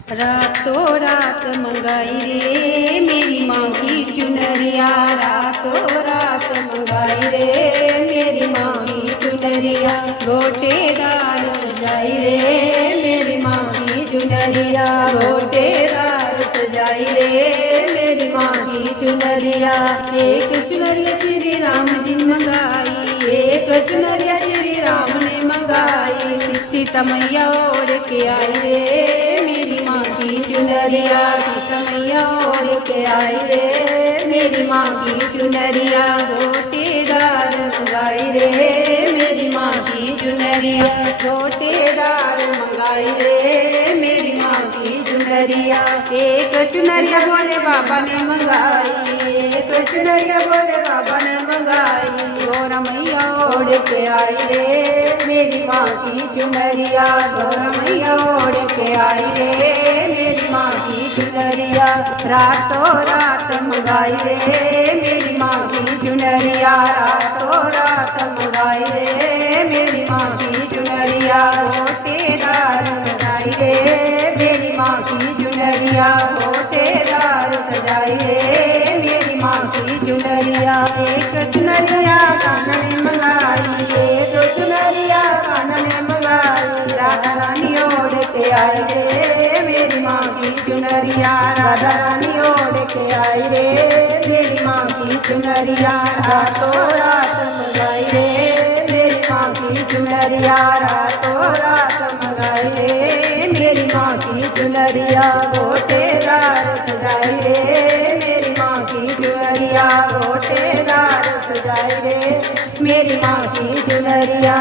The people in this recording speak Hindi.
रातों रात मंगाई रे मेरी माँ की चुनरिया, रातों रात मंगाई रे मेरी माँ की चुनरिया, गोटेदार सजाई रे मेरी माँ की चुनरिया, गोटेदार सजाई रे मेरी माँ की चुनरिया। एक चुनरिया श्री राम जी मंगाई, एक चुनरिया श्री राम ने मंगाई, सीता मैया ओढ़ के आई रे मेरी माँ की चुनरिया, सीता मैया ओढ़ के आई रे मेरी माँ की चुनरिया, गोटेदार मंगाई रे मेरी माँ की चुनरिया, गोटेदार मंगाई रे मेरी माँ की चुनरिया। एक चुनरिया भोले बाबा ने मंगाई, एक चुनरिया भोले बाबा ने मंगाई, गोरा मैया ओढ़ के आई रे मेरी माँ की चुनरिया, गोरा मैया ओढ़ के आई रे मेरी माँ की चुनरिया, रातों रात मंगाई रे मेरी माँ की चुनरिया, रातों रात मंगाई रे मेरी माँ की चुनरिया, गोटेदार सजाई रे मेरी माँ की चुनरिया, गोटेदार सजाई रे मेरी माँ की चुनरिया। एक चुनरिया कान में मंगाई, एक चुनरिया कान में मंगाई, राधा रानी ओढ़ के आई रे मेरी माँ की चुनरिया, राधा रानी ओढ़ के आई रे मेरी माँ की चुनरिया, रातों रात मंगाई रे मेरी माँ की चुनरिया, रातों रात मंगाई रे मेरी माँ की चुनरिया, गोटेदार सजाई रे मेरी माँ की चुनरिया, गोटेदार सजाई रे मेरी माँ की चुनरिया।